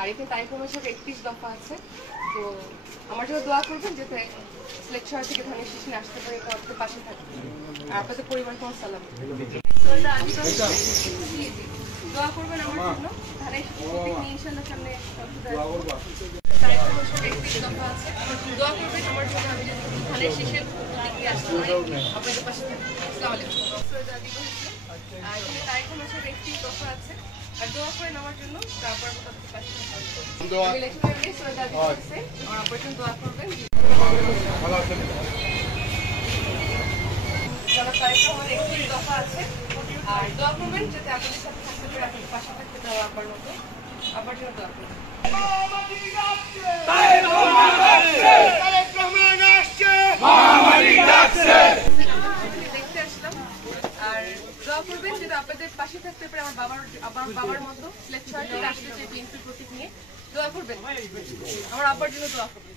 আর এতে তারিখ অনুসারে 31 দফা আছে। তো আমার জন্য দোয়া করবেন যাতে সিলেকশন থেকে ধানের শীষ নিয়ে আসতে পারে, আপনাদের পাশে থাকবে আর আপনাদের পরিবারকে সালাম। দোয়া করবেন আমার জন্য ধানের শীষ নিয়ে ইনশাআল্লাহ সামনে তারিখ অনুসারে 31 দফা আছে। দোয়া করবেন আমার জন্য আমি যাতে ধানের শীষের প্রতীক নিয়ে আসতে পারি, আপনাদের পাশে থাকবে। আসসালামু আলাইকুম। আর তারিখ অনুসারে 31 দফা আছে। আর দোয়া করেন আমার জন্য, তারপর আপনাদের পাশে থাকবে। আমার জন্য দোয়া করবেন। দফা আছে আর দোয়া করবেন যাতে আপনাদের সাথে থাকতে পারে, আপনাদের পাশে থাকতে দেওয়া আবার মতো আবার জন্য দোয়া করবেন। দেখতে আসলাম আর দোয়া করবেন যেটা আপনাদের পাশে থাকতে পারে, আমার বাবার মতো সিলেক্ট আসতে চাই বিএনপির প্রতীক নিয়ে। দোয়া করবেন আমার আব্বার জন্য, দোয়া করবেন।